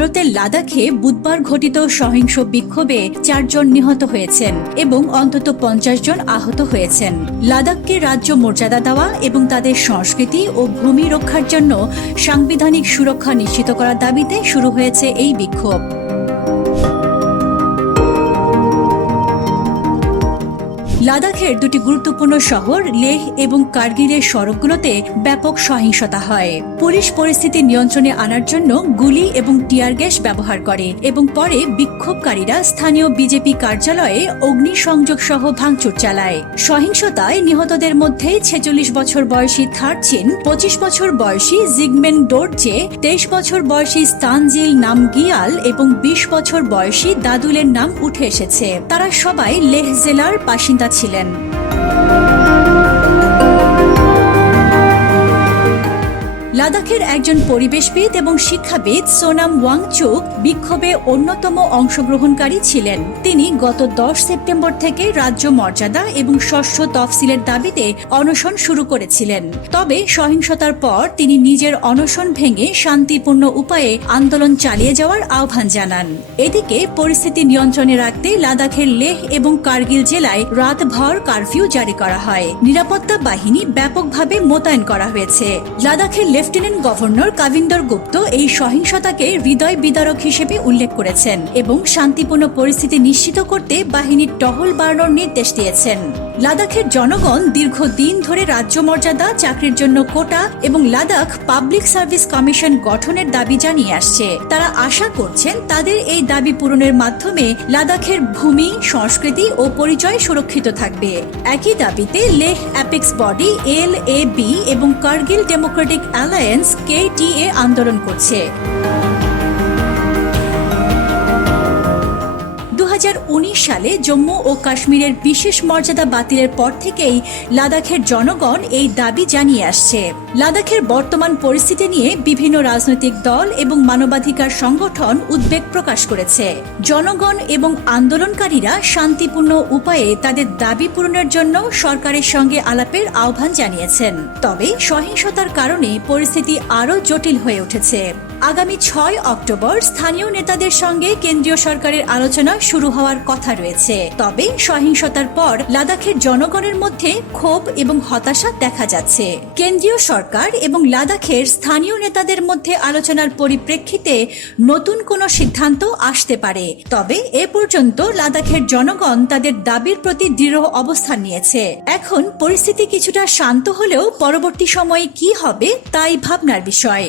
ভারতের লাদাখে বুধবার ঘটিত সহিংস বিক্ষোভে চারজন নিহত হয়েছেন এবং অন্তত পঞ্চাশ জন আহত হয়েছেন। লাদাখকে রাজ্য মর্যাদা দেওয়া এবং তাদের সংস্কৃতি ও ভূমি রক্ষার জন্য সাংবিধানিক সুরক্ষা নিশ্চিত করার দাবিতে শুরু হয়েছে এই বিক্ষোভ। লাদাখের দুটি গুরুত্বপূর্ণ শহর লেহ এবং কার্গিলের সড়কগুলোতে ব্যাপক সহিংসতা হয়। পুলিশ পরিস্থিতি নিয়ন্ত্রণে আনার জন্য গুলি এবং টিয়ার গ্যাস ব্যবহার করে এবং পরে বিক্ষোভকারীরা স্থানীয় বিজেপি কার্যালয়ে অগ্নিসংযোগ সহ ভাঙচুর চালায়। সহিংসতায় নিহতদের মধ্যে ছেচল্লিশ বছর বয়সী থার্চিন পঁচিশ বছর বয়সী জিগমেন ডোরজে, তেইশ বছর বয়সী স্তানজিল নামগিয়াল এবং বিশ বছর বয়সী দাদুলের নাম উঠে এসেছে। তারা সবাই লেহ জেলার বাসিন্দা ছিলেন লাদাখের একজন পরিবেশবিদ এবং শিক্ষাবিদ সোনাম ওয়াংচুক বিক্ষোভে অন্যতম অংশগ্রহণকারী ছিলেন। তিনি গত দশ সেপ্টেম্বর থেকে রাজ্য মর্যাদা এবং ষষ্ঠ তফসিলের দাবিতে অনশন শুরু করেছিলেন। তবে সহিংসতার পর তিনি নিজের অনশন ভেঙে শান্তিপূর্ণ উপায়ে আন্দোলন চালিয়ে যাওয়ার আহ্বান জানান। এদিকে পরিস্থিতি নিয়ন্ত্রণে রাখতে লাদাখের লেহ এবং কার্গিল জেলায় রাতভর কারফিউ জারি করা হয়। নিরাপত্তা বাহিনী ব্যাপকভাবে মোতায়েন করা হয়েছে। লাদাখের লেফটেন্যান্ট গভর্নর কাভিন্দর গুপ্ত এই সহিংসতাকে হৃদয় বিদারক হিসেবে উল্লেখ করেছেন এবং শান্তিপূর্ণ পরিস্থিতি নিশ্চিত করতে বাহিনীর টহল বাড়ানোর নির্দেশ দিয়েছেন। লাদাখের জনগণ দীর্ঘদিন ধরে রাজ্য মর্যাদা, চাকরির জন্য কোটা এবং লাদাখ পাবলিক সার্ভিস কমিশন গঠনের দাবি জানিয়ে আসছে। তারা আশা করছেন তাদের এই দাবি পূরণের মাধ্যমে লাদাখের ভূমি, সংস্কৃতি ও পরিচয় সুরক্ষিত থাকবে। একই দাবিতে Leh apex body, L A B এবং Kargil democratic alliance, K T A, আন্দোলন করছে। সালে জম্মু ও কাশ্মীরের বিশেষ মর্যাদা বাতিলের পর থেকেই লাদাখের জনগণ এই দাবি জানিয়ে আসছে। লাদাখের বর্তমান পরিস্থিতি নিয়ে বিভিন্ন রাজনৈতিক দল এবং মানবাধিকার সংগঠন উদ্বেগ প্রকাশ করেছে। জনগণ এবং আন্দোলনকারীরা শান্তিপূর্ণ উপায়ে তাদের দাবি পূরণের জন্য সরকারের সঙ্গে আলাপের আহ্বান জানিয়েছেন। তবে সহিংসতার কারণে পরিস্থিতি আরও জটিল হয়ে উঠেছে। আগামী ছয় অক্টোবর স্থানীয় নেতাদের সঙ্গে কেন্দ্রীয় সরকারের আলোচনা শুরু হওয়ার কথা রয়েছে। তবে সহিংসতার পর লাদাখের জনগণের মধ্যে ক্ষোভ এবং হতাশা দেখা যাচ্ছে। কেন্দ্রীয় সরকার এবং লাদাখের স্থানীয় নেতাদের মধ্যে আলোচনার পরিপ্রেক্ষিতে নতুন কোনো সিদ্ধান্ত আসতে পারে। তবে এ পর্যন্ত লাদাখের জনগণ তাদের দাবির প্রতি দৃঢ় অবস্থান নিয়েছে। এখন পরিস্থিতি কিছুটা শান্ত হলেও পরবর্তী সময়ে কি হবে তাই ভাবনার বিষয়।